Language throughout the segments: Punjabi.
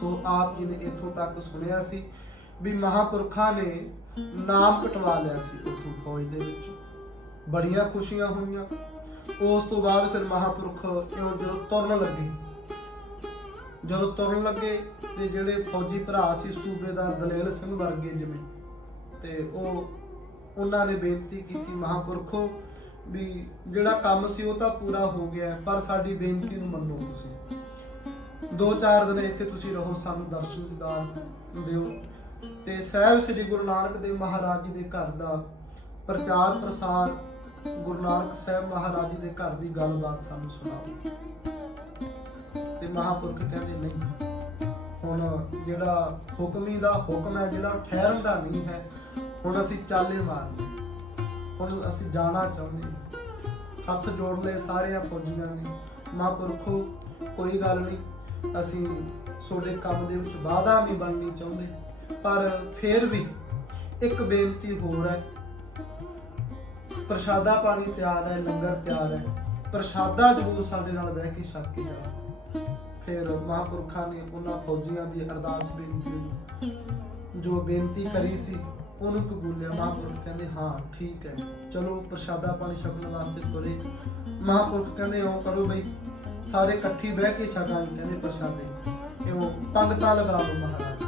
ਸੋ ਆਪ ਜੀ ਨੇ ਇੱਥੋਂ ਤੱਕ ਸੁਣਿਆ ਸੀ ਵੀ ਮਹਾਪੁਰਖਾਂ ਨੇ ਨਾਮ ਕਟਵਾ ਲਿਆ ਸੀ ਉੱਥੋਂ ਫੌਜ ਦੇ ਵਿੱਚ। ਬੜੀਆਂ ਖੁਸ਼ੀਆਂ ਹੋਈਆਂ। ਉਸ ਤੋਂ ਬਾਅਦ ਫਿਰ ਮਹਾਪੁਰਖ ਇਉਂ ਜਦੋਂ ਤੁਰਨ ਲੱਗੇ। ਜਦੋਂ ਤੁਰਨ ਲੱਗੇ ਤੇ ਜਿਹੜੇ ਫੌਜੀ ਭਰਾ ਸੀ ਸੂਬੇਦਾਰ ਦਲੇਲ ਸਿੰਘ ਵਰਗੇ ਜਿਵੇਂ, ਤੇ ਉਹ ਉਹਨਾਂ ਨੇ ਬੇਨਤੀ ਕੀਤੀ ਮਹਾਪੁਰਖੋ ਵੀ ਜਿਹੜਾ ਕੰਮ ਸੀ ਉਹ ਤਾਂ ਪੂਰਾ ਹੋ ਗਿਆ, ਪਰ ਸਾਡੀ ਬੇਨਤੀ ਨੂੰ ਮੰਨੋ ਤੁਸੀਂ। ਦੋ ਚਾਰ ਦਿਨ ਇੱਥੇ ਤੁਸੀਂ ਰਹੋ, ਸਾਨੂੰ ਦਰਸ਼ਨ ਦੀਦਾਰ ਦਿਓ। ਤੇ ਸਾਹਿਬ ਸ੍ਰੀ ਗੁਰੂ ਨਾਨਕ ਦੇਵ ਮਹਾਰਾਜ ਜੀ ਦੇ ਘਰ ਦਾ ਪ੍ਰਚਾਰ ਪ੍ਰਸਾਰ ਗੁਰੂ ਨਾਨਕ ਸਾਹਿਬ ਮਹਾਰਾਜ ਜੀ ਦੇ ਘਰ ਦੀ ਗੱਲਬਾਤ ਸਾਨੂੰ ਸੁਣਾਓ। ਤੇ ਮਹਾਪੁਰਖ ਕਹਿੰਦੇ, ਨਹੀਂ, ਹੁਣ ਜਿਹੜਾ ਹੁਕਮੀ ਦਾ ਹੁਕਮ ਹੈ, ਜਿਹੜਾ ਉਹ ਠਹਿਰਨ ਦਾ ਨਹੀਂ ਹੈ, ਹੁਣ ਅਸੀਂ ਚਾਲੇ ਮਾਰਨੇ ਹੁਣ ਅਸੀਂ ਜਾਣਾ ਚਾਹੁੰਦੇ ਹੱਥ ਜੋੜ ਲਏ ਸਾਰਿਆਂ ਫੌਜੀਆਂ ਨੇ। ਮਹਾਂਪੁਰਖੋ, ਕੋਈ ਗੱਲ ਨਹੀਂ ਅਸੀਂ ਤੁਹਾਡੇ ਕੰਮ ਦੇ ਵਿੱਚ ਵਾਧਾ ਨਹੀਂ ਬਣਨੀ ਚਾਹੁੰਦੇ। ਪਰ ਫਿਰ ਵੀ ਇੱਕ ਬੇਨਤੀ ਹੋਰ ਹੈ। ਪ੍ਰਸ਼ਾਦਾ ਪਾਣੀ ਤਿਆਰ ਹੈ, ਲੰਗਰ ਤਿਆਰ ਹੈ। ਪ੍ਰਸ਼ਾਦਾ ਜ਼ਰੂਰ ਸਾਡੇ ਨਾਲ ਬਹਿ ਕੇ ਛਕ ਕੇ ਜਾਣਾ। ਫਿਰ ਮਹਾਂਪੁਰਖਾਂ ਨੇ ਉਹਨਾਂ ਫੌਜੀਆਂ ਦੀ ਅਰਦਾਸ ਬੇਨਤੀ ਜੋ ਬੇਨਤੀ ਕਰੀ ਸੀ, ਉਹਨੂੰ ਕਬੂਲਿਆ ਮਹਾਂਪੁਰਖ ਕਹਿੰਦੇ, ਹਾਂ, ਠੀਕ ਹੈ। ਚਲੋ, ਪ੍ਰਸ਼ਾਦਾ ਪਾਣੀ ਛਕਣ ਵਾਸਤੇ ਤੁਰੇ। ਮਹਾਂਪੁਰਖ ਕਹਿੰਦੇ ਉਹ ਕਰੋ ਬਈ ਸਾਰੇ ਇਕੱਠੀ ਬਹਿ ਕੇ ਛਕਾਂਗੇ ਕਹਿੰਦੇ ਪ੍ਰਸ਼ਾਦੇ ਇਹ ਉਹ ਪੰਗਤਾਂ ਲਗਾ ਲਓ ਮਹਾਰਾਜ।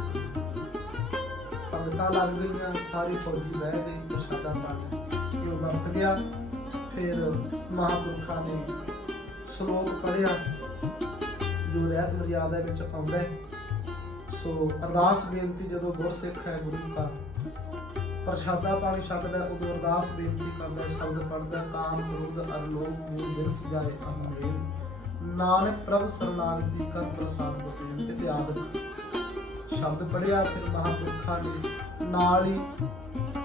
ਪੰਗਤਾਂ ਲੱਗ ਗਈਆਂ, ਸਾਰੇ ਫੌਜੀ ਬਹਿ ਗਏ ਪ੍ਰਸ਼ਾਦਾ ਪਾਣੀ ਇਹ ਉਹ ਵਰਤ ਗਿਆ। ਫਿਰ ਮਹਾਂਪੁਰਖਾਂ ਨੇ ਸ਼ਲੋਕ ਪੜਿਆ ਜੋ ਰਹਿਤ ਮਰਿਆਦਾ ਵਿੱਚ ਆਉਂਦਾ ਹੈ, ਸੋ ਅਰਦਾਸ ਬੇਨਤੀ ਜਦੋਂ ਗੁਰਸਿੱਖ ਹੈ ਗੁਰੂ ਦਾ, ਪ੍ਰਸ਼ਾਦਾ ਪਾਣੀ ਛਕਦਾ ਉਦੋਂ ਅਰਦਾਸ ਬੇਨਤੀ ਕਰਦਾ ਸ਼ਬਦ ਪੜਦਾ ਕਾਮ ਕ੍ਰੋਧ ਅਰ ਮੂਲ ਦਿਨ ਸਜਾਏ ਅਨਮੇਲ ਨਾਨਕ ਪ੍ਰਭ ਸਰਨਾਗਤੀ ਕਰ ਪ੍ਰਸਾਦ ਬਤੇ ਤੇ ਤਿਆਗ ਸ਼ਬਦ ਪੜਿਆ ਫਿਰ ਮਹਾਪੁਰਖਾਂ ਨੇ, ਨਾਲ ਹੀ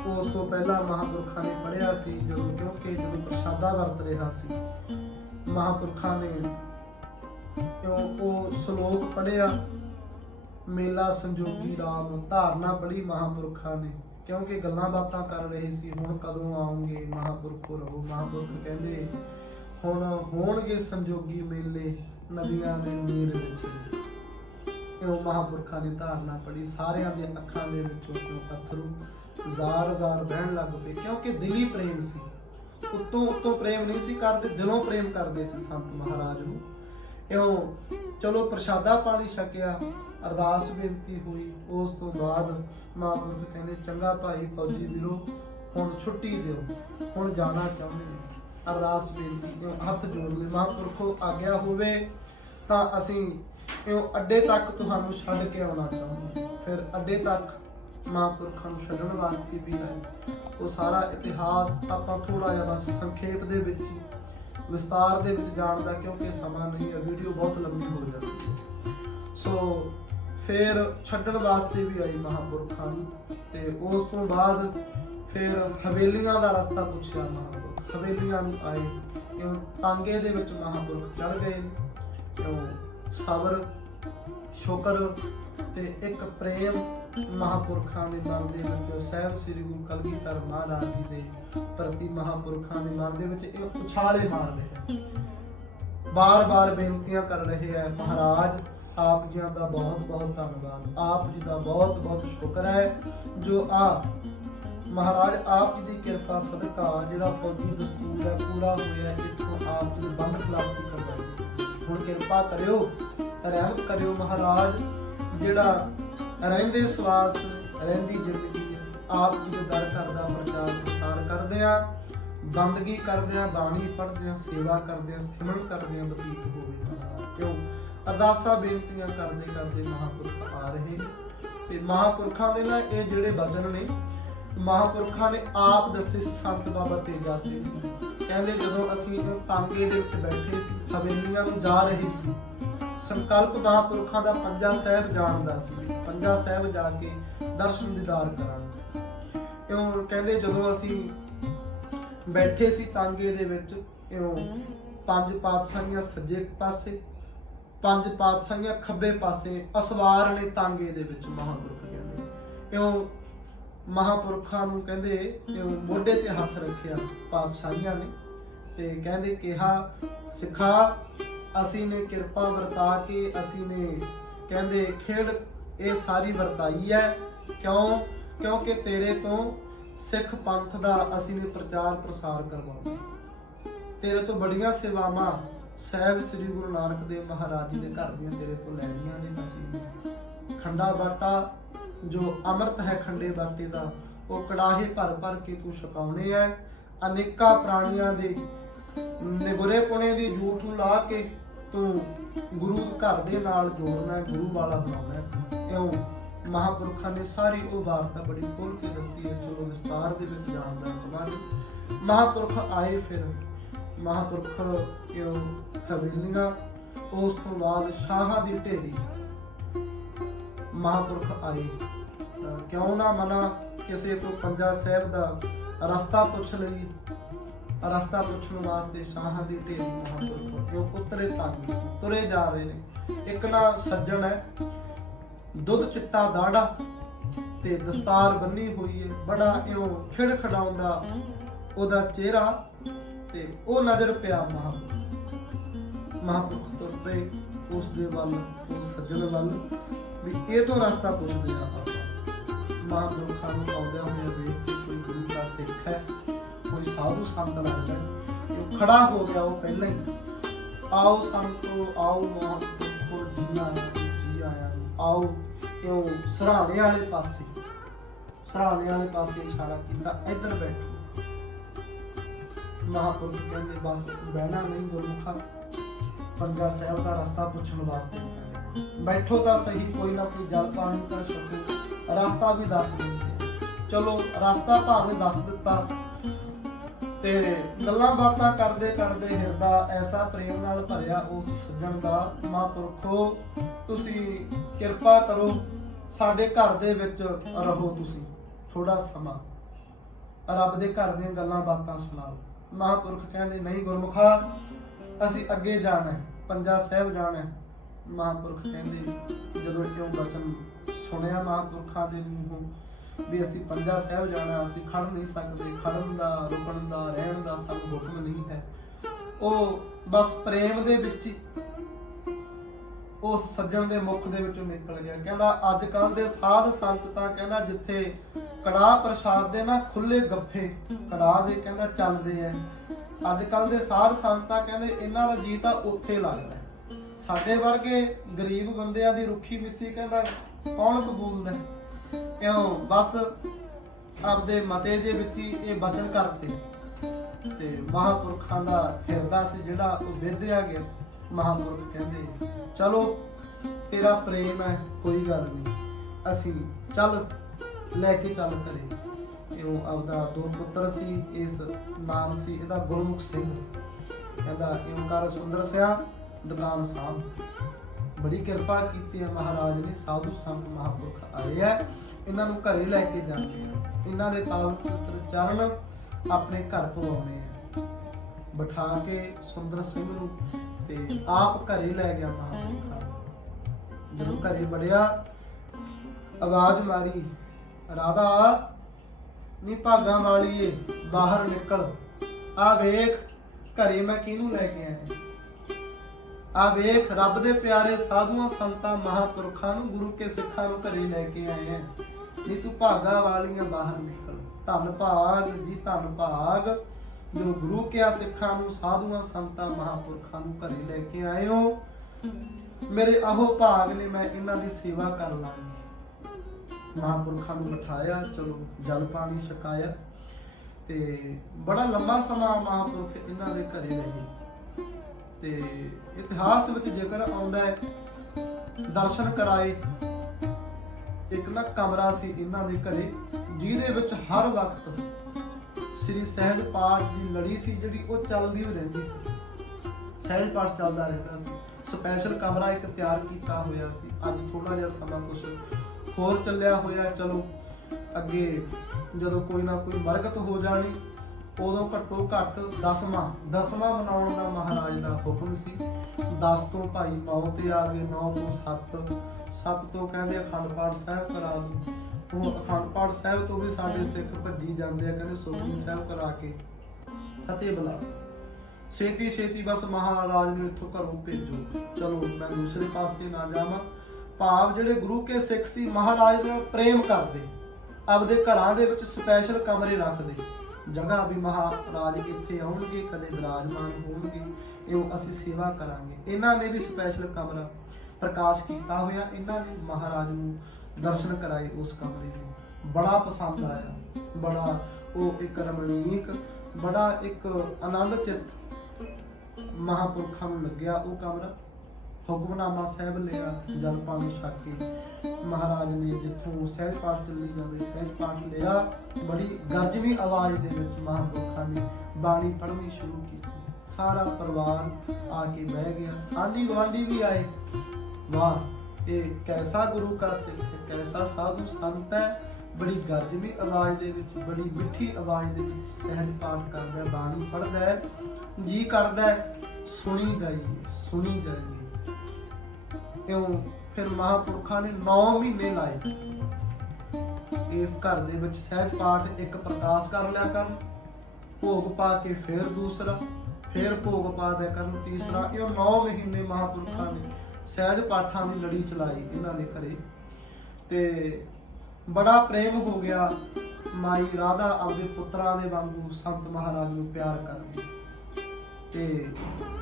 ਉਸ ਤੋਂ ਪਹਿਲਾਂ ਮਹਾਪੁਰਖਾਂ ਨੇ ਪੜਿਆ ਸੀ, ਜਦੋਂ ਕਿਉਂਕਿ ਜਦੋਂ ਪ੍ਰਸ਼ਾਦਾ ਵਰਤ ਰਿਹਾ ਸੀ, ਮਹਾਪੁਰਖਾਂ ਨੇ ਉਹ ਉਹ ਸ਼ਲੋਕ ਪੜਿਆ ਮੇਲਾ ਸੰਜੋਗੀ ਰਾਮ ਧਾਰਨਾ ਪੜੀ ਮਹਾਪੁਰਖਾਂ ਨੇ, ਕਿਉਂਕਿ ਗੱਲਾਂ ਬਾਤਾਂ ਕਰ ਰਹੇ ਸੀ, ਹੁਣ ਕਦੋਂ ਆਉਂਗੇ ਮਹਾਪੁਰਖੋ ਰਹੋ ਮਹਾਪੁਰਖ ਕਹਿੰਦੇ ਹੁਣ ਹੋਣਗੇ ਸੰਜੋਗੀ ਮੇਲੇ ਨਦੀਆਂ ਦੇ ਨੀਰ ਵਿੱਚ। ਇਹ ਉਹ ਮਹਾਪੁਰਖਾਂ ਦੀ ਧਾਰਨਾ ਪੜੀ, ਸਾਰਿਆਂ ਦੀਆਂ ਅੱਖਾਂ ਦੇ ਵਿੱਚੋਂ ਕਿਉਂ ਪੱਥਰੂ, ਹਜ਼ਾਰ ਹਜ਼ਾਰ ਵਹਿਣ ਲੱਗ ਪਏ, ਕਿਉਂਕਿ ਦਿਲੀ ਪ੍ਰੇਮ ਸੀ। ਉੱਤੋਂ ਉੱਤੋਂ ਪ੍ਰੇਮ ਨਹੀਂ ਸੀ ਕਰਦੇ, ਦਿਲੋਂ ਪ੍ਰੇਮ ਕਰਦੇ ਸੀ ਸੰਤ ਮਹਾਰਾਜ ਨੂੰ। ਇਉਂ ਚਲੋ ਪ੍ਰਸ਼ਾਦਾ ਪਾਣੀ ਛਕਿਆ, ਅਰਦਾਸ ਬੇਨਤੀ ਹੋਈ। ਉਸ ਤੋਂ ਬਾਅਦ ਮਹਾਂਪੁਰਖ ਕਹਿੰਦੇ, ਚੰਗਾ ਭਾਈ ਫੌਜੀ ਵੀਰੋ, ਹੁਣ ਛੁੱਟੀ ਦਿਓ, ਹੁਣ ਜਾਣਾ ਚਾਹੁੰਦੇ ਨੇ। ਅਰਦਾਸ ਬੇਨਤੀ ਕਿਉਂ ਹੱਥ ਜੋੜ ਲਏ ਮਹਾਂਪੁਰਖੋ ਆਗਿਆ ਹੋਵੇ, ਤਾਂ ਅਸੀਂ ਇਉਂ ਅੱਡੇ ਤੱਕ ਤੁਹਾਨੂੰ ਛੱਡ ਕੇ ਆਉਣਾ ਚਾਹੁੰਦੇ ਫਿਰ ਅੱਡੇ ਤੱਕ ਮਹਾਂਪੁਰਖਾਂ ਨੂੰ ਛੱਡਣ ਵਾਸਤੇ ਵੀ ਹੈ। ਉਹ ਸਾਰਾ ਇਤਿਹਾਸ ਆਪਾਂ ਥੋੜਾ ਜਿਹਾ ਬਸ ਸੰਖੇਪ ਦੇ ਵਿੱਚ ਹੀ ਵਿਸਤਾਰ ਦੇ ਵਿੱਚ ਜਾਣ ਦਾ ਕਿਉਂਕਿ ਸਮਾਂ ਨਹੀਂ ਹੈ, ਵੀਡੀਓ ਬਹੁਤ ਲੰਬੀ ਹੋ ਜਾਂਦੀ ਹੈ। ਸੋ ਫਿਰ ਛੱਡਣ ਵਾਸਤੇ ਵੀ ਆਈ ਮਹਾਂਪੁਰਖਾਂ ਨੂੰ, ਤੇ ਉਸ ਤੋਂ ਬਾਅਦ ਫਿਰ ਹਵੇਲੀਆਂ ਦਾ ਰਸਤਾ ਪੁੱਛਿਆ ਮਹਾਂਪੁਰਖ ਹਵੇਲੀਆਂ ਨੂੰ ਆਏ ਕਿਉਂ ਟਾਂਗੇ ਦੇ ਵਿੱਚ ਮਹਾਂਪੁਰਖ ਚੜ ਗਏ ਕਿਉਂ ਸਬਰ, ਸ਼ੁਕਰ ਤੇ ਇੱਕ ਪ੍ਰੇਮ ਮਹਾਪੁਰਖਾਂ ਦੇ ਮਨ ਦੇ ਵਿੱਚ ਸਹਿਬ ਸ੍ਰੀ ਗੁਰੂ ਕਲਗੀਧਰ ਮਹਾਰਾਜ ਜੀ ਦੇ ਪ੍ਰਤੀ ਮਹਾਪੁਰਖਾਂ ਦੇ ਮਨ ਦੇ ਵਿੱਚ ਇਹ ਉਛਾਲੇ ਮਾਰ ਰਹੇ ਹੈ ਬਾਰ-ਬਾਰ ਬੇਨਤੀਆਂ ਕਰ ਰਹੇ ਹੈ ਮਹਾਰਾਜ, ਆਪ ਜੀ ਦਾ ਬਹੁਤ ਬਹੁਤ ਧੰਨਵਾਦ। ਆਪ ਜੀ ਦਾ ਬਹੁਤ ਬਹੁਤ ਸ਼ੁਕਰ ਹੈ ਜੋ ਆ ਮਹਾਰਾਜ, ਆਪ ਜੀ ਦੀ ਕਿਰਪਾ ਸਦਕਾ ਜਿਹੜਾ ਫੌਜੀ ਦਸਤੂਰ ਹੈ, ਪੂਰਾ ਹੋਇਆ ਇੱਥੋਂ ਆਪ ਜੀ ਬੰਦ ਖਲਾਸੀ ਕਰਵਾਈ ਹੁਣ ਕਿਰਪਾ ਕਰਿਓ, ਰਹਿਮਤ ਕਰਿਓ ਮਹਾਰਾਜ, ਜਿਹੜਾ ਰਹਿੰਦੇ ਸਵਾਸ, ਰਹਿੰਦੀ ਜ਼ਿੰਦਗੀ, ਆਪ ਜੀ ਦੇ ਦਰ ਘਰ ਪ੍ਰਚਾਰ ਪ੍ਰਸਾਰ ਕਰਦੇ ਆ ਬੰਦਗੀ ਕਰਦੇ ਆ ਬਾਣੀ ਪੜ੍ਹਦੇ ਆ ਸੇਵਾ ਕਰਦੇ ਆ ਸਿਮਰਨ ਕਰਦੇ ਆ ਬਤੀਤ ਹੋਵੇ ਕਿਉਂ? ਅਰਦਾਸਾਂ, ਬੇਨਤੀਆਂ ਕਰਦੇ ਕਰਦੇ ਮਹਾਂਪੁਰਖ ਆ ਰਹੇ ਨੇ। ਤੇ ਮਹਾਪੁਰਖਾਂ ਦੇ ਨਾਲ ਇਹ ਜਿਹੜੇ ਵਚਨ ਨੇ ਮਹਾਪੁਰਖਾਂ ਨੇ ਆਪ ਦੱਸੇ ਸੰਤ ਬਾਬਾ ਤੇਜਾ ਸਿੰਘ ਕਹਿੰਦੇ ਜਦੋਂ ਅਸੀਂ ਤਾਂਗੇ ਦੇ ਵਿੱਚ ਬੈਠੇ ਸੀ, ਹਵੇਲੀਆਂ ਨੂੰ ਜਾ ਰਹੇ ਸੀ, ਸੰਕਲਪ ਮਹਾਪੁਰਖਾਂ ਦਾ ਪੰਜਾ ਸਾਹਿਬ ਜਾਣ ਦਾ ਸੀ। ਵੀ ਪੰਜਾ ਸਾਹਿਬ ਜਾ ਕੇ ਦਰਸ਼ਨ ਦੀਦਾਰ ਕਰਾਂਗੇ। ਇਉਂ ਕਹਿੰਦੇ ਜਦੋਂ ਅਸੀਂ ਬੈਠੇ ਸੀ ਤਾਂਗੇ ਦੇ ਵਿੱਚ, ਇਉਂ ਪੰਜ ਪਾਤਸ਼ਾਹੀਆਂ ਸੱਜੇ ਪਾਸੇ, ਪੰਜ ਪਾਤਸ਼ਾਹੀਆਂ ਖੱਬੇ ਪਾਸੇ ਅਸਵਾਰ ਨੇ ਤਾਂਗੇ ਦੇ ਵਿੱਚ ਮਹਾਪੁਰਖ ਕਹਿੰਦੇ। ਇਉਂ ਮਹਾਪੁਰਖਾਂ ਨੂੰ ਕਹਿੰਦੇ ਕਿ ਉਹ ਮੋਢੇ ਤੇ ਹੱਥ ਰੱਖਿਆ ਪਾਤਸ਼ਾਹੀਆਂ ਨੇ ਤੇ ਕਹਿੰਦੇ ਕਿਹਾ, ਸਿਖਾ, ਅਸੀਂ ਨੇ ਕਿਰਪਾ ਵਰਤਾ ਕੇ ਅਸੀਂ ਨੇ ਕਹਿੰਦੇ ਖੇਡ ਇਹ ਸਾਰੀ ਵਰਤਾਈ ਹੈ। ਕਿਉਂ? ਕਿਉਂਕਿ ਤੇਰੇ ਤੋਂ ਸਿੱਖ ਪੰਥ ਦਾ ਅਸੀਂ ਨੇ ਪ੍ਰਚਾਰ ਪ੍ਰਸਾਰ ਕਰਵਾਉਣਾ। ਤੇਰੇ ਤੋਂ ਬੜੀਆਂ ਸੇਵਾਵਾਂ ਸਹਿਬ ਸ੍ਰੀ ਗੁਰੂ ਨਾਨਕ ਦੇਵ ਮਹਾਰਾਜ ਜੀ ਦੇ ਘਰ ਦੀਆਂ ਤੇਰੇ ਤੋਂ ਲੈਣੀਆਂ ਨੇ ਅਸੀਂ ਖੰਡਾ ਬਾਟਾ ਜੋ ਅੰਮ੍ਰਿਤ ਹੈ ਖੰਡੇ ਬਾਟੇ ਦਾ ਉਹ ਕੜਾਹੇ ਭਰ ਭਰ ਕੇ ਤੂੰ ਛਕਾਉਣੇ ਐ। ਅਨੇਕਾਂ ਪ੍ਰਾਣੀਆਂ ਦੇ ਨਿਗੁਰੇ ਪੁਣੇ ਦੀ ਜੂਠ ਨੂੰ ਲਾ ਕੇ ਤੂੰ ਗੁਰੂ ਘਰ ਦੇ ਨਾਲ ਜੋੜਨਾ ਹੈ, ਗੁਰੂ ਵਾਲਾ ਬਣਾਉਣਾ ਇਉਂ ਮਹਾਪੁਰਖਾਂ ਨੇ ਸਾਰੀ ਉਹ ਵਾਰਤਾ ਬੜੀ ਖੋਲ ਕੇ ਦੱਸੀ ਹੈ ਚਲੋ ਵਿਸਤਾਰ ਦੇ ਵਿੱਚ ਜਾਣ ਦਾ ਸਮਾਂ ਨਹੀਂ। ਮਹਾਪੁਰਖ ਆਏ ਫਿਰ। ਮਹਾਪੁਰਖ ਇਉਂ ਹਵੇਲੀਆਂ ਉਸ ਤੋਂ ਬਾਅਦ ਸ਼ਾਹਾਂ ਦੀ ਢੇਰੀ। ਮਹਾਪੁਰਖ ਆਏ ਕਿਉਂ ਨਾ ਮਨਾ ਕਿਸੇ ਤੋਂ ਪੰਜਾ ਸਾਹਿਬ ਦਾ ਰਸਤਾ ਪੁੱਛ ਲਈ। ਰਸਤਾ ਪੁੱਛਣ ਵਾਸਤੇ ਸ਼ਾਹਾਂ ਦੀ ਢੇਰੀ ਮਹਾਪੁਰਖ ਕਿਉਂ ਉਤਰੇ ਟਾਂਗੇ ਤੁਰੇ ਜਾ ਰਹੇ ਨੇ। ਇੱਕ ਨਾ ਸੱਜਣ ਹੈ, ਦੁੱਧ ਚਿੱਟਾ ਦਾੜਾ ਤੇ ਦਸਤਾਰ ਬੰਨੀ ਹੋਈ ਹੈ ਬੜਾ ਇਉਂ ਖਿੜ ਖੜਾਉਂਦਾ ਉਹਦਾ ਚਿਹਰਾ ਤੇ ਉਹ ਨਜ਼ਰ ਪਿਆ ਮਹਾਪੁਰਖ। ਮਹਾਪੁਰਖ ਤੁਰ ਪਏ, ਉਸ ਦੇ ਵੱਲ, ਉਸ ਸੱਜਣ ਵੱਲ। ਵੀ ਇਹ ਤੋਂ ਰਸਤਾ ਪੁੱਛਦੇ ਆ ਆਪਾਂ। ਮਹਾਪੁਰਖਾਂ ਨੂੰ ਆਉਂਦਿਆਂ ਹੋਇਆ ਵੇਖ ਕੇ ਕੋਈ ਗੁਰੂ ਦਾ ਸਿੱਖ ਹੈ, ਕੋਈ ਸਾਧੂ ਸੰਤ ਲੱਗਦਾ ਉਹ ਖੜਾ ਹੋ ਗਿਆ ਉਹ ਪਹਿਲਾਂ ਹੀ। ਆਓ ਸੰਤੋ, ਆਓ ਮਹਾਪੁਰਖੋ ਜੀ ਆਇਆ ਜੀ ਆਇਆ। ਆਓ, ਇਉਂ ਸਰਾਣੇ ਵਾਲੇ ਪਾਸੇ। ਸਰਾਣੇ ਵਾਲੇ ਪਾਸੇ ਇਸ਼ਾਰਾ ਕੀਤਾ, ਇੱਧਰ ਬੈਠੋ। ਮਹਾਂਪੁਰਖ ਕਹਿੰਦੇ, ਬਸ, ਬਹਿਣਾ ਨਹੀਂ ਗੁਰਮੁਖਾ। ਪੰਜਾ ਸਾਹਿਬ ਦਾ ਰਸਤਾ ਪੁੱਛਣ ਵਾਸਤੇ। ਬੈਠੋ ਤਾਂ ਸਹੀ, ਕੋਈ ਨਾ ਕੋਈ ਜਲ ਪਾਣੀ ਤਾਂ ਛਕੋ ਰਸਤਾ ਵੀ ਦੱਸ ਦਿੰਦੇ ਚਲੋ, ਰਸਤਾ ਭਾਵੇਂ ਦੱਸ ਦਿੱਤਾ। ਤੇ ਗੱਲਾਂ ਬਾਤਾਂ ਕਰਦੇ ਕਰਦੇ ਹਿਰਦਾ ਐਸਾ ਪ੍ਰੇਮ ਨਾਲ ਭਰਿਆ ਉਸ ਸੱਜਣ ਦਾ। ਮਹਾਂਪੁਰਖੋ ਤੁਸੀਂ ਕਿਰਪਾ ਕਰੋ, ਸਾਡੇ ਘਰ ਦੇ ਵਿੱਚ ਰਹੋ ਤੁਸੀਂ। ਥੋੜਾ ਸਮਾਂ। ਰੱਬ ਦੇ ਘਰ ਦੀਆਂ ਗੱਲਾਂ ਬਾਤਾਂ ਸੁਣਾਓ ਮਹਾਂਪੁਰਖ ਕਹਿੰਦੇ, ਨਹੀਂ ਗੁਰਮੁਖਾ, ਅਸੀਂ ਅੱਗੇ ਜਾਣਾ ਹੈ, ਪੰਜਾ ਸਾਹਿਬ ਜਾਣਾ ਹੈ। ਮਹਾਂਪੁਰਖ ਕਹਿੰਦੇ ਜਦੋਂ ਕਿਉਂ ਵਚਨ ਸੁਣਿਆ ਮਹਾਂਪੁਰਖਾਂ ਦੇ ਮੂੰਹੋਂ ਵੀ ਅਸੀਂ ਪੰਜਾ ਸਾਹਿਬ ਜਾਣਾ, ਅਸੀਂ ਖੜ ਨਹੀਂ ਸਕਦੇ, ਖੜਨ ਦਾ, ਰੁਕਣ ਦਾ, ਰਹਿਣ ਦਾ ਸਾਨੂੰ ਹੁਕਮ ਨਹੀਂ ਹੈ। ਉਹ ਬਸ ਪ੍ਰੇਮ ਦੇ ਵਿੱਚ ਹੀ ਉਸ ਸੱਜਣ ਦੇ ਮੁਖ ਦੇ ਵਿੱਚੋਂ ਨਿਕਲ ਗਿਆ। ਕਹਿੰਦਾ ਅੱਜ ਕੱਲ ਦੇ ਸਾਧ ਸੰਤ ਤਾਂ ਕਹਿੰਦਾ, ਜਿੱਥੇ ਕੜਾਹ ਪ੍ਰਸ਼ਾਦ ਦੇ ਨਾ ਖੁੱਲੇ ਗੱਫੇ ਕੜਾਹ ਦੇ ਕਹਿੰਦਾ ਚੱਲਦੇ ਐ। ਅੱਜ ਕੱਲ ਦੇ ਸਾਧ ਸੰਤਾਂ ਕਹਿੰਦੇ, ਇਹਨਾਂ ਦਾ ਜੀ ਤਾਂ ਉੱਥੇ ਲੱਗਦਾ ਸਾਡੇ ਵਰਗੇ ਗਰੀਬ ਬੰਦਿਆਂ ਦੀ ਰੁੱਖੀ ਮਿੱਸੀ ਕਹਿੰਦਾ ਕੌਣ ਕਬੂਲਦਾ? ਕਿਉਂ? ਬਸ ਆਪਦੇ ਮਤੇ ਦੇ ਵਿੱਚ ਹੀ ਇਹ ਬਚਨ ਕਰਦੇ। ਤੇ ਮਹਾਪੁਰਖਾਂ ਦਾ ਹਿਰਦਾ ਸੀ ਜਿਹੜਾ ਉਹ ਵਿਦਿਆ ਗਿਆ। ਮਹਾਪੁਰਖ ਕਹਿੰਦੇ, ਚਲੋ, ਤੇਰਾ ਪ੍ਰੇਮ ਹੈ, ਕੋਈ ਗੱਲ ਨਹੀਂ। ਅਸੀਂ ਚੱਲ, ਲੈ ਕੇ ਚੱਲ ਕਰੇ ਇਉਂ ਆਪਦਾ ਦੋ ਪੁੱਤਰ ਸੀ, ਇਸ ਨਾਮ ਸੀ, ਇਹਦਾ ਗੁਰਮੁਖ ਸਿੰਘ। ਕਹਿੰਦਾ ਓੰਕਾਰ ਸੁੰਦਰ ਸਿਆ ਦੁਕਾਨ ਸਾਹਿਬ। ਬੜੀ ਕਿਰਪਾ ਕੀਤੀ ਹੈ ਮਹਾਰਾਜ ਨੇ, ਸਾਧੂ ਸੰਤ ਮਹਾਂਪੁਰਖ ਆਏ ਆ ਇਹਨਾਂ ਨੂੰ ਘਰੇ ਲੈ ਕੇ ਜਾਂਦੇ ਆ। ਇਹਨਾਂ ਦੇ ਪਾਵਨ ਚਰਨ ਆਪਣੇ ਘਰ ਪਵਾਉਣੇ ਆ। ਬਿਠਾ ਕੇ ਸੁੰਦਰ ਸਿੰਘ ਨੂੰ ਤੇ ਆਪ ਘਰੇ ਲੈ ਗਿਆ ਮਹਾਪੁਰਖ। ਜਦੋਂ ਘਰੇ ਵੜਿਆ, ਆਵਾਜ਼ ਮਾਰੀ, ਰਾਧਾ, ਨੀ ਭਾਗਾਂ ਵਾਲੀਏ ਬਾਹਰ ਨਿਕਲ। ਆ ਵੇਖ, ਘਰੇ ਮੈਂ ਕਿਹਨੂੰ ਲੈ ਕੇ ਆਇਆ? ਆ ਵੇਖ, ਰੱਬ ਦੇ ਪਿਆਰੇ ਸਾਧੂਆਂ, ਸੰਤਾਂ, ਮਹਾਪੁਰਖਾਂ ਨੂੰ, ਗੁਰੂ ਕੇ ਸਿੱਖਾਂ ਨੂੰ ਘਰੇ ਲੈ ਕੇ ਆਏ ਆ ਜੀ ਤੂੰ ਭਾਗਾ ਵਾਲੀਆਂ ਬਾਹਰ ਨਿਕਲ। ਧੰਨ ਭਾਗ, ਜੀ ਧੰਨ ਭਾਗ। ਜੋ ਗੁਰੂ ਕਿਆ ਸਿੱਖਾਂ ਨੂੰ, ਸਾਧੂਆਂ, ਸੰਤਾਂ, ਮਹਾਪੁਰਖਾਂ ਨੂੰ ਘਰੇ ਲੈ ਕੇ ਆਏ ਹੋ, ਮੇਰੇ ਆਹੋ ਭਾਗ ਨੇ ਮੈਂ ਇਹਨਾਂ ਦੀ ਸੇਵਾ ਕਰ ਲਾਂਗੀ। ਮਹਾਪੁਰਖਾਂ ਨੂੰ ਬਿਠਾਇਆ, ਚਲੋ ਜਲ ਪਾਣੀ ਛਕਾਇਆ। ਤੇ ਬੜਾ ਲੰਮਾ ਸਮਾਂ ਮਹਾਪੁਰਖ ਇਹਨਾਂ ਦੇ ਘਰੇ ਰਹੇ। ਤੇ ਇਤਿਹਾਸ ਵਿੱਚ ਜ਼ਿਕਰ ਆਉਂਦਾ ਹੈ, ਦਰਸ਼ਨ ਕਰਾਏ, ਇੱਕ ਨਾ ਕਮਰਾ ਸੀ ਇਹਨਾਂ ਦੇ ਘਰੇ, ਜਿਹਦੇ ਵਿੱਚ ਹਰ ਵਕਤ ਸ੍ਰੀ ਸਹਿਜ ਪਾਠ ਦੀ ਲੜੀ ਸੀ, ਜਿਹੜੀ ਉਹ ਚੱਲਦੀ ਹੋ ਰਹਿੰਦੀ ਸੀ। ਸਹਿਜ ਪਾਠ ਚੱਲਦਾ ਰਹਿੰਦਾ ਸੀ। ਸਪੈਸ਼ਲ ਕਮਰਾ ਇੱਕ ਤਿਆਰ ਕੀਤਾ ਹੋਇਆ ਸੀ। ਅੱਜ ਥੋੜਾ ਜਿਹਾ ਸਮਾਂ ਕੁਝ ਹੋਰ ਚੱਲਿਆ ਹੋਇਆ ਚਲੋ, ਅੱਗੇ ਜਦੋਂ ਕੋਈ ਨਾ ਕੋਈ ਬਰਕਤ ਹੋ ਜਾਣੀ ਉਦੋਂ ਘੱਟੋ ਘੱਟ ਦਸਵਾਂ ਦਸਵਾਂ ਮਨਾਉਣ ਦਾ ਮਹਾਰਾਜ ਦਾ ਹੁਕਮ ਸੀ। 10 ਤੋਂ ਭਾਈ 9 ਤੇ ਆ ਗਏ 9 ਤੋਂ 7 7 ਤੋਂ ਕਹਿੰਦੇ ਅਖੰਡ ਪਾਠ ਸਾਹਿਬ ਕਰਾ ਦੋ। ਹੁਣ ਅਖੰਡ ਪਾਠ ਸਾਹਿਬ ਤੋਂ ਵੀ ਸਾਡੇ ਸਿੱਖ ਭੱਜੀ ਜਾਂਦੇ ਆ, ਕਹਿੰਦੇ ਸੁਖਮਨੀ ਸਾਹਿਬ ਕਰਾ ਕੇ ਫਤਿਹ ਬੁਲਾ ਛੇਤੀ ਛੇਤੀ ਬਸ ਮਹਾਰਾਜ ਨੂੰ ਇੱਥੋਂ ਘਰੋਂ ਭੇਜੋ। ਚਲੋ ਮੈਂ ਦੂਸਰੇ ਪਾਸੇ ਨਾ ਜਾਵਾਂ। ਭਾਵ ਜਿਹੜੇ ਗੁਰੂ ਕੇ ਸਿੱਖ ਸੀ, ਮਹਾਰਾਜ ਨਾਲ ਪ੍ਰੇਮ ਕਰਦੇ। ਆਪਦੇ ਘਰਾਂ ਦੇ ਵਿੱਚ ਸਪੈਸ਼ਲ ਕਮਰੇ ਰੱਖਦੇ। ਜਗ੍ਹਾ ਵੀ ਮਹਾਰਾਜ ਇੱਥੇ ਆਉਣਗੇ, ਕਦੇ ਵਿਰਾਜਮਾਨ ਹੋਣਗੇ, ਇਹ ਅਸੀਂ ਸੇਵਾ ਕਰਾਂਗੇ। ਇਹਨਾਂ ਨੇ ਵੀ ਸਪੈਸ਼ਲ ਕਮਰਾ ਪ੍ਰਕਾਸ਼ ਕੀਤਾ ਹੋਇਆ, ਇਹਨਾਂ ਨੇ ਮਹਾਰਾਜ ਨੂੰ ਦਰਸ਼ਨ ਕਰਾਏ ਉਸ ਕਮਰੇ ਨੂੰ। ਬੜਾ ਪਸੰਦ ਆਇਆ, ਬੜਾ ਉਹ ਇੱਕ ਰਮਣੀਕ, ਬੜਾ ਇੱਕ ਆਨੰਦ ਚਿਤ ਮਹਾਪੁਰਖਾਂ ਨੂੰ ਲੱਗਿਆ ਉਹ ਕਮਰਾ। ਹੁਕਮਨਾਮਾ ਸਾਹਿਬ ਲਿਆ, ਜਲ ਪਾਣੀ ਛਕ। ਕੇ ਮਹਾਰਾਜ ਨੇ ਜਿੱਥੋਂ ਸਹਿਜ ਪਾਠ ਚੱਲੀ ਜਾਂਦੇ ਸਹਿਜ ਪਾਠ ਲਿਆ। ਬੜੀ ਗਰਜਵੀਂ ਆਵਾਜ਼ ਦੇ ਵਿੱਚ ਮਹਾਪੁਰਖਾਂ ਨੇ ਬਾਣੀ ਪੜ੍ਹਨੀ ਸ਼ੁਰੂ ਕੀਤੀ। ਸਾਰਾ ਪਰਿਵਾਰ ਆ ਕੇ ਬਹਿ ਗਿਆ। ਆਂਢੀ ਗੁਆਂਢੀ ਵੀ ਆਏ। ਵਾਹ, ਇਹ ਕੈਸਾ ਗੁਰੂ ਕਾ ਸਿੱਖ, ਕੈਸਾ ਸਾਧੂ ਸੰਤ ਹੈ? ਬੜੀ ਗਰਜਵੀਂ ਆਵਾਜ਼ ਦੇ ਵਿੱਚ, ਬੜੀ ਮਿੱਠੀ ਆਵਾਜ਼ ਦੇ ਵਿੱਚ ਸਹਿਜ ਪਾਠ ਕਰਦਾ, ਬਾਣੀ ਪੜ੍ਹਦਾ ਹੈ। ਜੀ ਕਰਦਾ ਸੁਣੀ ਜਾਈਏ ਸੁਣੀ ਜਾਈਏ। ਇਉਂ ਫਿਰ ਮਹਾਪੁਰਖਾਂ ਨੇ 9 ਮਹੀਨੇ ਲਾਏ। ਇਸ ਘਰ ਦੇ ਵਿੱਚ ਸਹਿਜ ਪਾਠ ਇੱਕ ਪ੍ਰਕਾਸ਼ ਕਰ ਲਿਆ ਕਰਨ, ਭੋਗ ਪਾ ਕੇ ਫਿਰ ਦੂਸਰਾ, ਫਿਰ ਭੋਗ ਪਾ ਦਿਆ ਕਰਨ ਤੀਸਰਾ। ਇਹ 9 ਮਹੀਨੇ ਮਹਾਪੁਰਖਾਂ ਨੇ ਸਹਿਜ ਪਾਠਾਂ ਦੀ ਲੜੀ ਚਲਾਈ ਇਹਨਾਂ ਦੇ ਘਰੇ। ਤੇ ਬੜਾ ਪ੍ਰੇਮ ਹੋ ਗਿਆ ਮਾਈ ਰਾਧਾ ਆਪਦੇ ਪੁੱਤਰਾਂ ਦੇ ਵਾਂਗੂ ਸੰਤ ਮਹਾਰਾਜ ਨੂੰ ਪਿਆਰ ਕਰਦੀ ਤੇ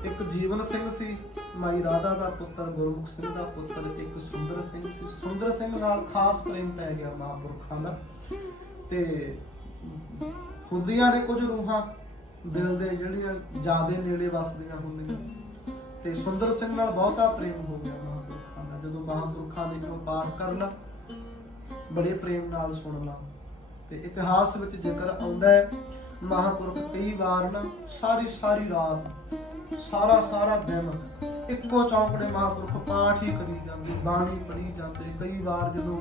ਇੱਕ ਜੀਵਨ ਸਿੰਘ ਸੀ ਮਾਈ ਰਾਧਾ ਦਾ ਪੁੱਤਰ, ਗੁਰਮੁਖ ਸਿੰਘ ਦਾ ਪੁੱਤਰ, ਇੱਕ ਸੁੰਦਰ ਸਿੰਘ ਸੀ। ਸੁੰਦਰ ਸਿੰਘ ਨਾਲ ਖਾਸ ਪ੍ਰੇਮ ਪੈ ਗਿਆ ਮਹਾਂਪੁਰਖਾਂ ਦਾ। ਤੇ ਹੁੰਦੀਆਂ ਨੇ ਕੁਝ ਰੂਹਾਂ, ਦਿਲ ਦੇ ਜਿਹੜੀਆਂ ਜਿਆਦੇ ਨੇੜੇ ਵਸਦੀਆਂ ਹੁੰਦੀਆਂ। ਤੇ ਸੁੰਦਰ ਸਿੰਘ ਨਾਲ ਬਹੁਤਾ ਪ੍ਰੇਮ ਹੋ ਗਿਆ ਮਹਾਂਪੁਰਖਾਂ ਦਾ। ਜਦੋਂ ਮਹਾਂਪੁਰਖਾਂ ਦੇ ਕੋਲ ਪਾਠ ਕਰਨਾ ਬੜੇ ਪ੍ਰੇਮ ਨਾਲ ਸੁਣਨਾ ਤੇ ਇਤਿਹਾਸ ਵਿੱਚ ਜ਼ਿਕਰ ਆਉਂਦਾ ਹੈ, ਮਹਾਂਪੁਰਖ ਕਈ ਵਾਰ ਨਾ ਸਾਰੀ ਸਾਰੀ ਰਾਤ ਸਾਰਾ ਸਾਰਾ ਦਿਨ ਇੱਕੋ ਚੌਂਕੜੇ ਮਹਾਂਪੁਰਖ ਪਾਠ ਹੀ ਕਰੀ ਜਾਂਦੇ, ਬਾਣੀ ਪੜ੍ਹੀ ਜਾਂਦੇ। ਕਈ ਵਾਰ ਜਦੋਂ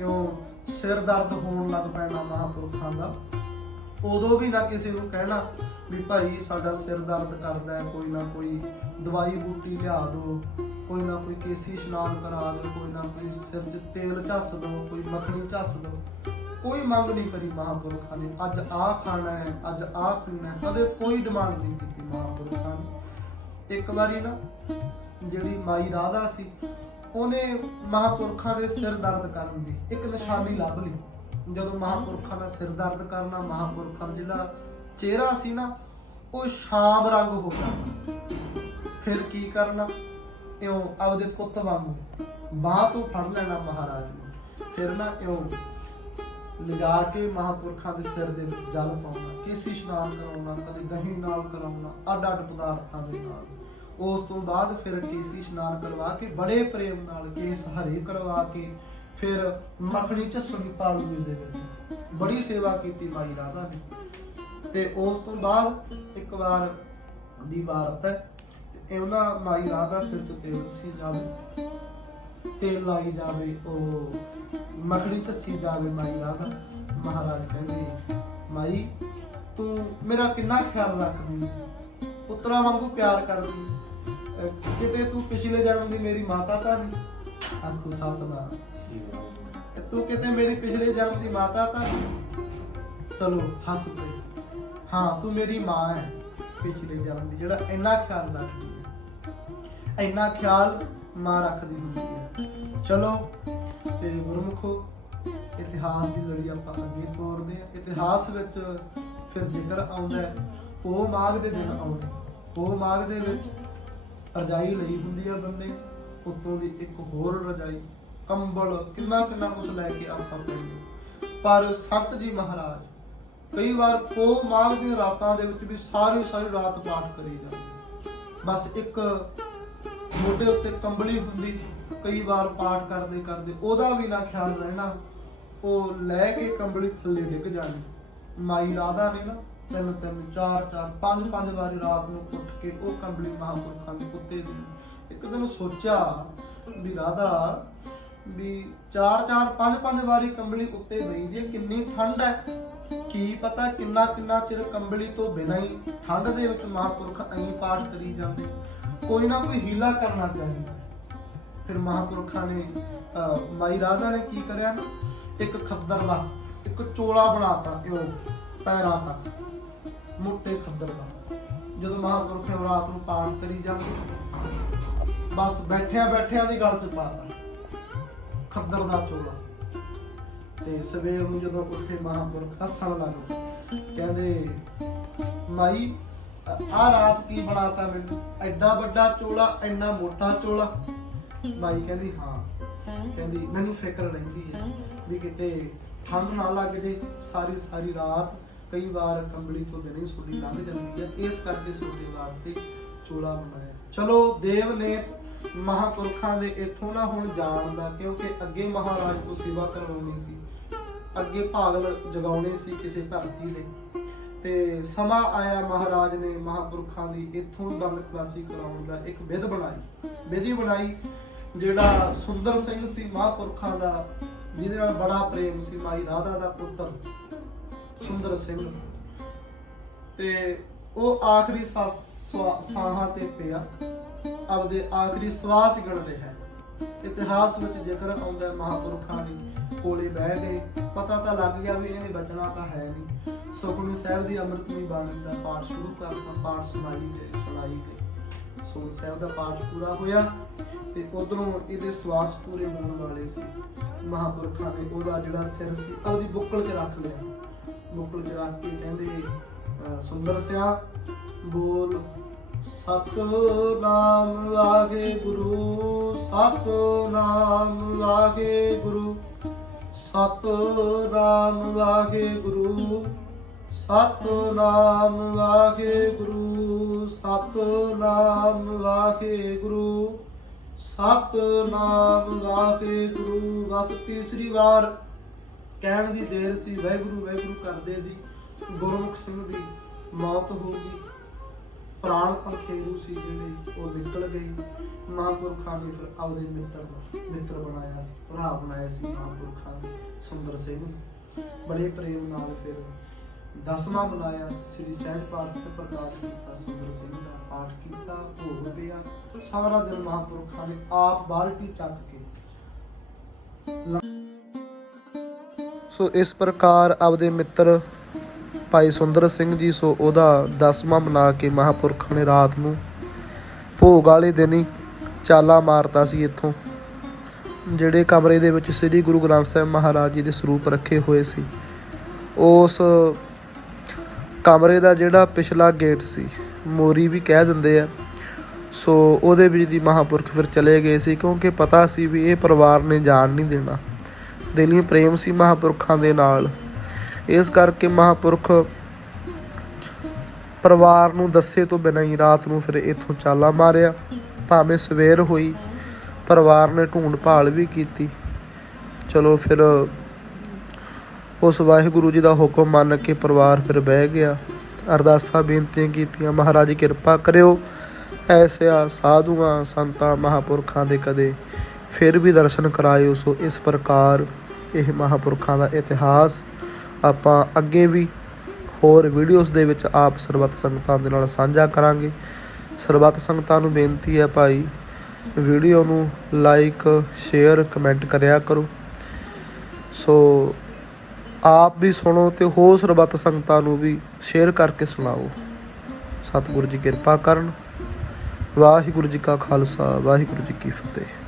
ਇਉਂ ਸਿਰ ਦਰਦ ਹੋਣ ਲੱਗ ਪੈਣਾ ਮਹਾਂਪੁਰਖਾਂ ਦਾ, ਉਦੋਂ ਵੀ ਨਾ ਕਿਸੇ ਨੂੰ ਕਹਿਣਾ ਵੀ ਭਾਈ ਸਾਡਾ ਸਿਰ ਦਰਦ ਕਰਦਾ ਹੈ ਕੋਈ ਨਾ ਕੋਈ ਦਵਾਈ ਬੂਟੀ ਲਿਆ ਦਿਓ, ਕੋਈ ਨਾ ਕੋਈ ਕੇਸੀ ਇਸ਼ਨਾਨ ਕਰਾ ਦਿਓ, ਕੋਈ ਨਾ ਕੋਈ ਸਿਰ 'ਚ ਤੇਲ ਝੱਸ ਦਿਓ, ਕੋਈ ਮੱਖਣੀ ਝੱਸ ਦਿਓ। ਕੋਈ ਮੰਗ ਨਹੀਂ ਕਰੀ ਮਹਾਂਪੁਰਖਾਂ ਨੇ, ਅੱਜ ਆਹ ਖਾਣਾ ਹੈ, ਅੱਜ ਆਹ ਪੀਣਾ ਹੈ, ਕਦੇ ਕੋਈ ਡਿਮਾਂਡ ਨਹੀਂ ਕੀਤੀ ਮਹਾਂਪੁਰਖਾਂ ਨੇ। ਇੱਕ ਵਾਰੀ ਨਾ ਜਿਹੜੀ ਮਾਈ ਰਾਧਾ ਸੀ, ਉਹਨੇ ਮਹਾਂਪੁਰਖਾਂ ਦੇ ਸਿਰ ਦਰਦ ਕਰਨ ਦੀ ਇੱਕ ਨਿਸ਼ਾਨੀ ਲੱਭ ਲਈ। ਜਦੋਂ ਮਹਾਂਪੁਰਖਾਂ ਦਾ ਸਿਰ ਦਰਦ ਕਰਨਾ, ਮਹਾਂਪੁਰਖਾਂ ਦਾ ਜਿਹੜਾ ਚਿਹਰਾ ਸੀ ਨਾ, ਉਹ ਸ਼ਾਮ ਰੰਗ ਹੋ ਗਿਆ। ਫਿਰ ਕੀ ਕਰਨਾ? ਇਉਂ ਆਪਦੇ ਪੁੱਤ ਵਾਂਗੂ ਬਾਹ ਤੋਂ ਫੜ ਲੈਣਾ ਮਹਾਰਾਜ ਨੂੰ। ਫਿਰ ਨਾ ਇਉਂ ਲਿਜਾ ਕੇ ਮਹਾਪੁਰਖਾਂ ਦੇ ਸਿਰ ਦੇ ਵਿੱਚ ਜਲ ਪਾਉਣਾ, ਕੇਸੀ ਇਸ਼ਨਾਨ ਕਰਾਉਣਾ, ਕਦੇ ਦਹੀਂ ਨਾਲ ਕਰਾਉਣਾ ਅੱਡ ਅੱਡ ਪਦਾਰਥਾਂ ਦੇ ਨਾਲ। ਉਸ ਤੋਂ ਬਾਅਦ ਫਿਰ ਕੇਸੀ ਇਸ਼ਨਾਨ ਕਰਵਾ ਕੇ, ਬੜੇ ਪ੍ਰੇਮ ਨਾਲ ਕੇਸ ਹਰੇ ਕਰਵਾ ਕੇ, ਫਿਰ ਮੱਖਣੀ ਝੱਸਣੀ ਪਾਲੂ ਦੇ ਵਿੱਚ। ਬੜੀ ਸੇਵਾ ਕੀਤੀ ਮਾਈ ਰਾਧਾ ਨੇ। ਤੇ ਉਸ ਤੋਂ ਬਾਅਦ ਇੱਕ ਵਾਰ ਦੀ ਵਾਰਤ ਹੈ, ਤੇ ਉਹਨਾਂ ਮਾਈ ਰਾਧਾ ਸਿਰ ਤੇ ਤੇਲ ਸੀ ਜਾਵੇ ਤੇਲ ਲਾਈ ਜਾਵੇ, ਉਹ ਮੱਖਣੀ ਝੱਸੀ ਜਾਵੇ ਮਾਈ ਰਾਧਾ ਮਹਾਰਾਜ ਕਹਿੰਦੇ, ਮਾਈ ਤੂੰ ਮੇਰਾ ਕਿੰਨਾ ਖਿਆਲ ਰੱਖਦੀ, ਪੁੱਤਰਾ ਵਾਂਗੂ ਪਿਆਰ ਕਰਦੀ, ਅਹ ਕਿਤੇ ਤੂੰ ਪਿਛਲੇ ਜਨਮ ਦੀ ਮੇਰੀ ਮਾਤਾ ਤਾਂ ਨਹੀਂ ਆਖੋ ਸਤਨਾਮ ਤੂੰ ਕਿਤੇ ਮੇਰੀ ਪਿਛਲੇ ਜਨਮ ਦੀ ਮਾਤਾ ਤਾਂ ਨਹੀਂ। ਚਲੋ, ਹੱਸ ਪਈ ਹਾਂ, ਤੂੰ ਮੇਰੀ ਮਾਂ ਹੈ, ਪਿਛਲੇ ਜਨਮ ਦੀ, ਜਿਹੜਾ ਇੰਨਾ ਖਿਆਲ ਰੱਖਦੀ ਹੈ। ਇੰਨਾ ਖਿਆਲ ਮਾਂ ਰੱਖਦੀ ਹੁੰਦੀ ਹੈ। ਚਲੋ, ਤੇ ਗੁਰਮੁਖੋ, ਇਤਿਹਾਸ ਦੀ ਲੜੀ ਆਪਾਂ ਅੱਗੇ ਤੋਰਦੇ ਹਾਂ। ਇਤਿਹਾਸ ਵਿੱਚ ਫਿਰ ਜ਼ਿਕਰ ਆਉਂਦਾ ਹੈ ਉਹ ਮਾਘ ਦੇ ਦਿਨ ਆਉਂਦੇ ਉਹ ਮਾਘ ਦੇ ਵਿੱਚ ਰਜਾਈ ਲਈ ਹੁੰਦੀ ਹੈ ਬੰਦੇ, ਉੱਤੋਂ ਦੀ ਇੱਕ ਹੋਰ ਰਜਾਈ, ਕੰਬਲ, ਕਿੰਨਾ ਕਿੰਨਾ ਕੁਝ ਲੈ ਕੇ ਆਪਾਂ ਪੈਂਦੇ ਪਰ ਸੰਤ ਜੀ ਮਹਾਰਾਜ, ਕਈ ਵਾਰ ਪੋ ਮਾਘ ਦੀਆਂ ਰਾਤਾਂ ਦੇ ਵਿੱਚ ਵੀ ਸਾਰੀ ਸਾਰੀ ਰਾਤ ਪਾਠ ਕਰੀ ਜਾਂਦੇ ਬਸ ਇੱਕ ਮੋਢੇ ਉੱਤੇ ਕੰਬਲੀ ਹੁੰਦੀ, ਕਈ ਵਾਰ ਪਾਠ ਕਰਦੇ ਕਰਦੇ ਉਹਦਾ ਵੀ ਨਾ ਖਿਆਲ ਰਹਿਣਾ, ਉਹ ਲੈ ਕੇ ਕੰਬਲੀ ਥੱਲੇ ਡਿੱਗ ਜਾਣੀ। ਮਾਈ ਰਾਧਾ ਨੇ ਨਾ ਤਿੰਨ ਤਿੰਨ, ਚਾਰ ਚਾਰ, ਪੰਜ ਪੰਜ ਵਾਰੀ ਰਾਤ ਨੂੰ ਉੱਠ ਕੇ ਉਹ ਕੰਬਲੀ ਮਹਾਂਪੁਰਖਾਂ ਦੇ ਕੁੱਤੇ ਦੀ ਇੱਕ ਦਿਨ ਸੋਚਿਆ ਵੀ ਰਾਧਾ ਵੀ ਚਾਰ ਚਾਰ, ਪੰਜ ਪੰਜ ਵਾਰੀ ਕੰਬਲੀ ਉੱਤੇ ਗਈ ਦੀ ਕਿੰਨੀ ਠੰਡ ਹੈ। ਕੀ ਪਤਾ ਕਿੰਨਾ ਕਿੰਨਾ ਚਿਰ ਕੰਬਲੀ ਤੋਂ ਬਿਨਾਂ ਹੀ ਠੰਡ ਦੇ ਵਿੱਚ ਮਹਾਂਪੁਰਖ ਐਂ ਪਾਠ ਕਰੀ ਜਾਂਦੇ। ਕੋਈ ਨਾ ਕੋਈ ਹੀਲਾ ਕਰਨਾ ਚਾਹੀਦਾ। ਫਿਰ ਮਹਾਂਪੁਰਖਾਂ ਨੇ ਮਾਈ ਰਾਧਾ ਨੇ ਕੀ ਕਰਿਆ ਨਾ? ਇੱਕ ਖੱਦਰ ਦਾ ਇੱਕ ਚੋਲਾ ਬਣਾਤਾ ਇਹ ਪੈਰਾਂ ਤੱਕ। ਮੋਟੇ ਖੱਦਰ ਦਾ। ਜਦੋਂ ਮਹਾਂਪੁਰਖ ਨੇ ਰਾਤ ਨੂੰ ਪਾਠ ਕਰੀ ਜਾਂਦੇ, ਬਸ ਬੈਠਿਆਂ ਬੈਠਿਆਂ ਦੀ ਗੱਲ ਚ ਪਾਤਾ ਖੱਦਰ ਦਾ ਚੋਲਾ। ਤੇ ਸਵੇਰ ਨੂੰ ਜਦੋਂ ਉੱਠੇ ਮਹਾਂਪੁਰਖ ਹੱਸਣ ਲੱਗ ਪਏ। ਕਹਿੰਦੇ, ਮਾਈ ਆ ਰਾਤ ਕੀ ਬਣਾਤਾ ਮੈਨੂੰ? ਐਡਾ ਵੱਡਾ ਚੋਲਾ, ਐਨਾ ਮੋਟਾ ਚੋਲਾ। ਮਾਈ ਕਹਿੰਦੀ, ਹਾਂ। ਕਹਿੰਦੀ, ਮੈਨੂੰ ਫਿਕਰ ਰਹਿੰਦੀ ਹੈ ਵੀ ਕਿਤੇ ਠੰਡ ਨਾ ਲੱਗ ਜੇ। ਸਾਰੀ ਸਾਰੀ ਰਾਤ ਕਈ ਵਾਰ ਕੰਬਲੀ ਤੋਂ ਬਿਨਾਂ ਸੁੱਡੀ ਲੰਘ ਜਾਂਦੀ ਹੈ। ਇਸ ਕਰਕੇ ਸੁੱਡੀ ਵਾਸਤੇ ਚੋਲਾ ਬਣਾਇਆ। ਚਲੋ, ਦੇਵ ਨੇ ਮਹਾਪੁਰਖਾਂ ਦੇ ਇਥੋਂ ਨਾ ਹੁਣ ਜਾਣ ਦਾ ਕਿਉਂਕਿ ਅੱਗੇ ਮਹਾਰਾਜ ਤੋਂ ਸੇਵਾ ਕਰਵਾਉਣੀ ਸੀ। ਅੱਗੇ ਭਾਗ ਲ- ਜਗਾਉਣੇ ਸੀ ਕਿਸੇ ਧਰਤੀ ਦੇ। ਤੇ ਸਮਾਂ ਆਇਆ ਮਹਾਰਾਜ ਨੇ ਮਹਾਪੁਰਖਾਂ ਦੀ, ਇੱਥੋਂ ਬੰਦ ਖਲਾਸੀ ਕਰਾਉਣ ਦਾ, ਇੱਕ ਵਿਧ ਬਣਾਈ। ਵਿਧੀ ਬਣਾਈ, ਜਿਹੜਾ ਸੁੰਦਰ ਸਿੰਘ ਸੀ, ਮਹਾਪੁਰਖਾਂ ਦਾ, ਜਿਹਦੇ ਨਾਲ ਬੜਾ ਪ੍ਰੇਮ ਸੀ, ਮਾਈ ਰਾਧਾ ਦਾ ਪੁੱਤਰ, ਸੁੰਦਰ ਸਿੰਘ। ਤੇ ਉਹ ਆਖਰੀ ਸਾਹਾਂ ਤੇ ਪਿਆ। ਆਪਦੇ ਆਖਰੀ ਸਵਾਸ ਗਣ ਰਿਹਾ ਹੈ। ਇਤਿਹਾਸ ਵਿੱਚ ਜ਼ਿਕਰ ਆਉਂਦਾ ਹੈ ਮਹਾਪੁਰਖਾਂ ਦੇ ਕੋਲੇ ਬਹਿ ਗਏ ਪਤਾ ਤਾਂ ਲੱਗ ਗਿਆ ਵੀ ਇਹਨੇ ਬਚਣਾ ਤਾਂ ਹੈ ਨਹੀਂ। ਸੁਖਮਨੀ ਸਾਹਿਬ ਦੀ ਅੰਮ੍ਰਿਤਮਈ ਬਾਣੀ ਦਾ ਪਾਠ ਸ਼ੁਰੂ ਕਰਤਾ ਪਾਠ ਸੁਣਾਈ ਗਏ ਸੁਣਾਈ ਗਈ ਸੁਖਮਨੀ ਸਾਹਿਬ ਦਾ ਪਾਠ ਪੂਰਾ ਹੋਇਆ ਤੇ ਉਧਰੋਂ ਇਹਦੇ ਸਵਾਸ ਪੂਰੇ ਹੋਣ ਵਾਲੇ ਸੀ। ਮਹਾਪੁਰਖਾਂ ਨੇ ਉਹਦਾ ਜਿਹੜਾ ਸਿਰ ਸੀ, ਉਹਦੀ ਬੁੱਕਲ 'ਚ ਰੱਖ ਲਿਆ। ਬੁੱਕਲ 'ਚ ਰੱਖ ਕੇ ਕਹਿੰਦੇ ਸੁੰਦਰ ਸਿਆ, ਬੋਲ ਸਤਿਨਾਮ ਲਾਗੇ ਗੁਰੂ, ਸਤ ਨਾਮ ਲਾਗੇ ਗੁਰੂ ਸਤਨਾਮ ਵਾਹਿਗੁਰੂ ਲਾਗੇ ਗੁਰੂ। ਸਤਨਾਮ ਵਾਹਿਗੁਰੂ ਸਤਨਾਮ ਵਾਹਿਗੁਰੂ ਸਤਨਾਮ ਵਾਹਿਗੁਰੂ। ਬਸ ਤੀਸਰੀ ਵਾਰ ਕਹਿਣ ਦੀ ਦੇਰ ਸੀ, ਵਾਹਿਗੁਰੂ ਵਾਹਿਗੁਰੂ ਕਰਦੇ ਦੀ, ਗੁਰਮੁਖ ਸਿੰਘ ਦੀ ਮੌਤ ਹੋ ਗਈ। ਪ੍ਰਾਣ ਪੰਖੇਰੂ ਸੀ ਜਿਹੜੇ, ਉਹ ਨਿਕਲ ਗਏ। ਮਹਾਂਪੁਰਖਾਂ ਨੇ ਫਿਰ ਆਪਦੇ ਮਿੱਤਰ ਮਿੱਤਰ ਬਣਾਇਆ ਸੀ, ਭਰਾ ਬਣਾਇਆ ਸੀ ਮਹਾਂਪੁਰਖਾਂ ਨੇ, ਸੁੰਦਰ ਸਿੰਘ ਬੜੇ ਪ੍ਰੇਮ ਨਾਲ ਫਿਰ ਦਸਵਾਂ ਬੁਲਾਇਆ ਸ੍ਰੀ ਸਹਿਜ ਪਾਠ ਪ੍ਰਕਾਸ਼ ਕੀਤਾ, ਸੁੰਦਰ ਸਿੰਘ ਦਾ ਪਾਠ ਕੀਤਾ, ਭੋਗ ਪਿਆ ਸਾਰਾ ਦਿਨ ਮਹਾਂਪੁਰਖਾਂ ਨੇ ਆਪ ਬਾਲਟੀ ਚੱਕ ਕੇ ਸੋ ਇਸ ਪ੍ਰਕਾਰ ਆਪਦੇ ਮਿੱਤਰ ਭਾਈ ਸੁੰਦਰ ਸਿੰਘ ਜੀ, ਸੋ ਉਹਦਾ ਦਸਵਾਂ ਬਣਾ ਕੇ ਮਹਾਂਪੁਰਖਾਂ ਨੇ ਰਾਤ ਨੂੰ ਭੋਗ ਵਾਲੇ ਦਿਨ ਹੀ ਚਾਲਾ ਮਾਰਤਾ ਸੀ ਇੱਥੋਂ, ਜਿਹੜੇ ਕਮਰੇ ਦੇ ਵਿੱਚ ਸ੍ਰੀ ਗੁਰੂ ਗ੍ਰੰਥ ਸਾਹਿਬ ਮਹਾਰਾਜ ਜੀ ਦੇ ਸਰੂਪ ਰੱਖੇ ਹੋਏ ਸੀ। ਉਸ ਕਮਰੇ ਦਾ ਜਿਹੜਾ ਪਿਛਲਾ ਗੇਟ ਸੀ, ਮੋਰੀ ਵੀ ਕਹਿ ਦਿੰਦੇ ਆ। ਸੋ ਉਹਦੇ ਵਿੱਚ ਦੀ ਮਹਾਪੁਰਖ ਫਿਰ ਚਲੇ ਗਏ ਸੀ, ਕਿਉਂਕਿ ਪਤਾ ਸੀ ਵੀ ਇਹ ਪਰਿਵਾਰ ਨੇ ਜਾਣ ਨਹੀਂ ਦੇਣਾ। ਦਿਲੀ ਪ੍ਰੇਮ ਸੀ ਮਹਾਪੁਰਖਾਂ ਦੇ ਨਾਲ। ਇਸ ਕਰਕੇ ਮਹਾਪੁਰਖ ਪਰਿਵਾਰ ਨੂੰ ਦੱਸੇ ਤੋਂ ਬਿਨਾਂ ਹੀ ਰਾਤ ਨੂੰ ਫਿਰ ਇੱਥੋਂ ਚਾਲਾ ਮਾਰਿਆ। ਭਾਵੇਂ ਸਵੇਰ ਹੋਈ, ਪਰਿਵਾਰ ਨੇ ਢੂੰਡ ਭਾਲ ਵੀ ਕੀਤੀ। ਚਲੋ ਫਿਰ ਉਸ ਵਾਹਿਗੁਰੂ ਜੀ ਦਾ ਹੁਕਮ ਮੰਨ ਕੇ ਪਰਿਵਾਰ ਫਿਰ ਬਹਿ ਗਿਆ। ਅਰਦਾਸਾਂ, ਬੇਨਤੀਆਂ ਕੀਤੀਆਂ, ਮਹਾਰਾਜ ਕਿਰਪਾ ਕਰਿਓ। ਐਸਿਆ ਸਾਧੂਆਂ, ਸੰਤਾਂ, ਮਹਾਪੁਰਖਾਂ ਦੇ ਕਦੇ ਫਿਰ ਵੀ ਦਰਸ਼ਨ ਕਰਾਇਓ ਸੋ ਇਸ ਪ੍ਰਕਾਰ ਇਹ ਮਹਾਪੁਰਖਾਂ ਦਾ ਇਤਿਹਾਸ। ਆਪਾਂ ਅੱਗੇ ਵੀ ਹੋਰ ਵੀਡੀਓਜ਼ ਦੇ ਵਿੱਚ ਆਪ ਸਰਬੱਤ ਸੰਗਤਾਂ ਦੇ ਨਾਲ ਸਾਂਝਾ ਕਰਾਂਗੇ। ਸਰਬੱਤ ਸੰਗਤਾਂ ਨੂੰ ਬੇਨਤੀ ਹੈ ਭਾਈ, ਵੀਡੀਓ ਨੂੰ ਲਾਈਕ, ਸ਼ੇਅਰ, ਕਮੈਂਟ ਕਰਿਆ ਕਰੋ। ਸੋ ਆਪ ਵੀ ਸੁਣੋ ਤੇ ਹੋਰ ਸਰਬੱਤ ਸੰਗਤਾਂ ਨੂੰ ਵੀ ਸ਼ੇਅਰ ਕਰਕੇ ਸੁਣਾਓ। ਸਤਿਗੁਰੂ ਜੀ ਕਿਰਪਾ ਕਰਨ। ਵਾਹਿਗੁਰੂ ਜੀ ਕਾ ਖਾਲਸਾ, ਵਾਹਿਗੁਰੂ ਜੀ ਕੀ ਫਤਿਹ।